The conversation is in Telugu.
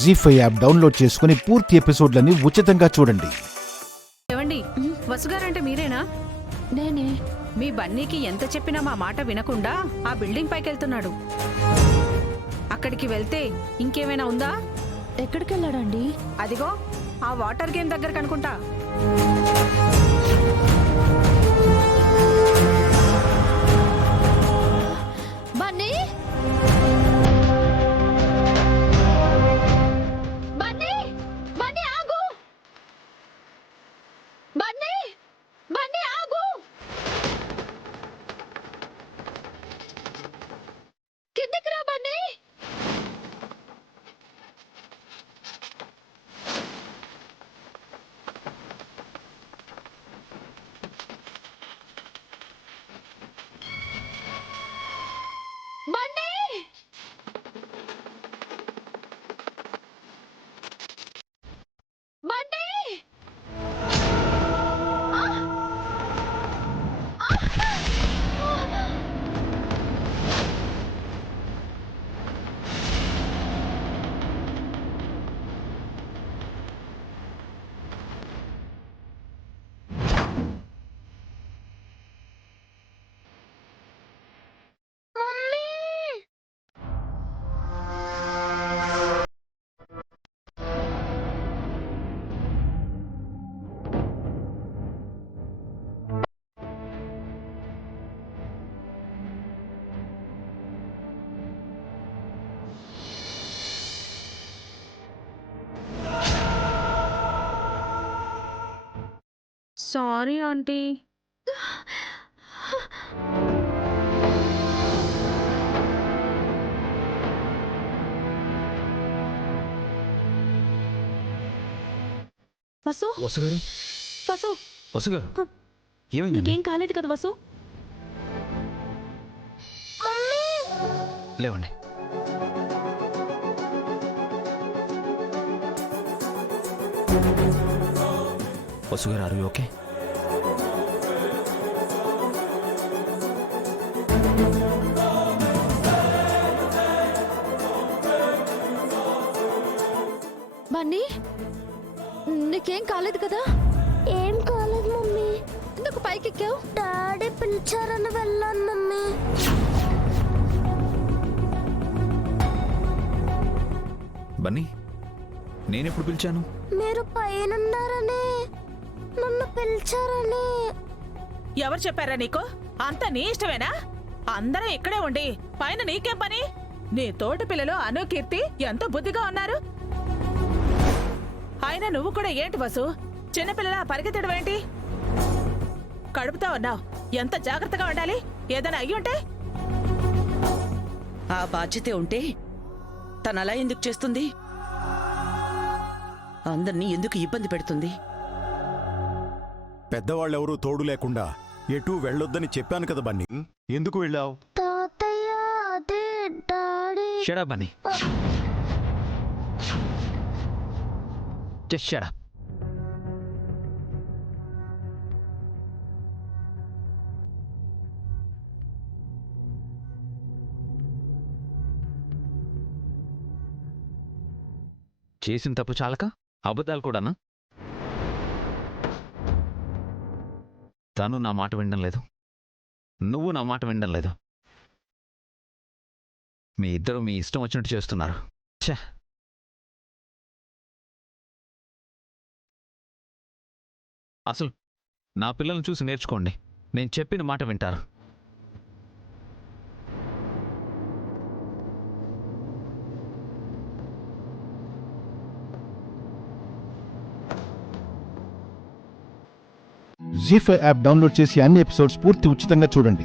జీ5 యాప్ డౌన్లోడ్ చేసుకుని పూర్తి ఎపిసోడ్లని ఉచితంగా చూడండి. ఏవండి, వసుగారంటే మీరేనా? నేనే. మీ బన్నీకి ఎంత చెప్పినా మా మాట వినకుండా ఆ బిల్డింగ్ పైకెళ్తున్నాడు. అక్కడికి వెళ్తే ఇంకేమైనా ఉందా? ఎక్కడికి వెళ్ళాడండి? అదిగో ఆ వాటర్ గేమ్ దగ్గరకు అనుకుంటా. బన్నీ, బన్నీ, బన్నీ ఆగు! బన్నీ, బన్నీ ఆగు! కిందకి రా బన్నీ. బన్నీ, బన్నీ! Sorry aunty. వసు, వసు గారు, వసు, వసు గారు, ఏమైందండి? నీకేం కాలేదు కదా వసు? లేవండి. వసు గారు, ఆర్ యు ఓకే? బన్నీ, నీకేం కాలేదు కదా? ఏం కాలేదు మమ్మీ. ఎందుకు పైకి ఎక్కావు? డాడీ పిలిచారని వెళ్ళాను మమ్మీ. బన్నీ, నేనెప్పుడు పిలిచాను? మీరు పైనున్నారని, నన్ను పిలిచారని. ఎవరు చెప్పారా నీకు? అంత నీ ఇష్టమేనా? అందరం ఇక్కడే ఉండి పైన నీకేం పని? నీ తోటి పిల్లలు అను, కీర్తి ఎంత బుద్ధిగా ఉన్నారు. అయినా నువ్వు కూడా ఏంటి వసు, చిన్నపిల్లల పరిగెత్తడం ఏంటి? కడుపుతా ఉన్నావు, ఎంత జాగ్రత్తగా ఉండాలి. ఏదైనా అయ్యుంటే? ఆ బాధ్యతే ఉంటే తనలా ఎందుకు చేస్తుంది? అందర్నీ ఎందుకు ఇబ్బంది పెడుతుంది? పెద్దవాళ్ళెవరూ తోడు లేకుండా ఎటూ వెళ్ళొద్దని చెప్పాను కదా బన్నీ. ఎందుకు వెళ్ళావు? తాతయ్య, అదే daddy. Shut up Bunny. Just shut up. చేసిన తప్పు చాలక అబద్ధాలు కూడానా? తను నా మాట వినడం లేదు, నువ్వు నా మాట వినడం లేదు. మీ ఇద్దరు మీ ఇష్టం వచ్చినట్టు చేస్తున్నారు. ఛే! అసలు నా పిల్లల్ని చూసి నేర్చుకోండి. నేను చెప్పిన మాట వింటారు. జీ5 యాప్ డౌన్లోడ్ చేసి అన్ని ఎపిసోడ్స్ పూర్తి ఉచితంగా చూడండి.